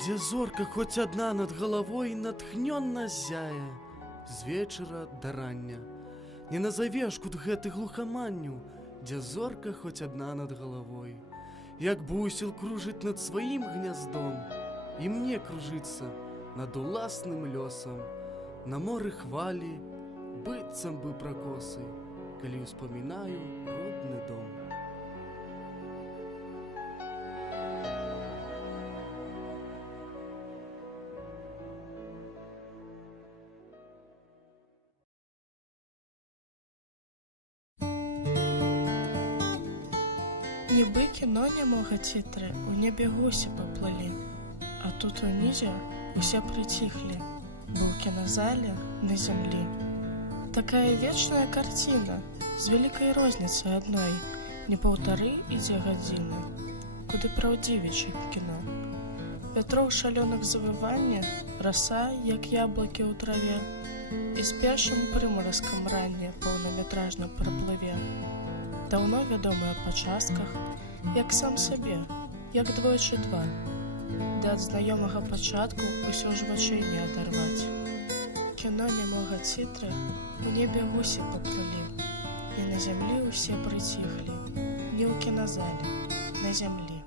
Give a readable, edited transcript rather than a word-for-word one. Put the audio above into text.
Дзе зорка хоць адна над галавой натхнённа зяе з вечара да рання. Не назавеш кут гэты глухаманню, дзе зорка хоць адна над галавой. Як бусел кружыць над сваім гняздом, і мне кружыцца над уласным лёсам. На моры хвалі, быццам бы пракосы, калі ўспамінаю родны дом. Нібы кіно нямога цітры у небе гусі паплылі, а тут унізе усе прыціхлі, бо ў кіназале на зямлі. Такая вечная карціна з вялікай розніцай адной, не паўтары ідзе гадзіны, куды праўдзівейчы кіно. Вятроў шалёных завывання, раса, як яблыкі ў траве, і з першым прымаразкам ранне паўнаметражна праплыве. Даўно вядомая па частках, як сам сабе, як двойчы два. Ды ад знаёмага пачатку ўсё ж вачэй не адарваць. Кіно нямога цітры у небе гусі паплылі, і на зямлі ўсе прыціхлі, не ў кіназале, на зямлі.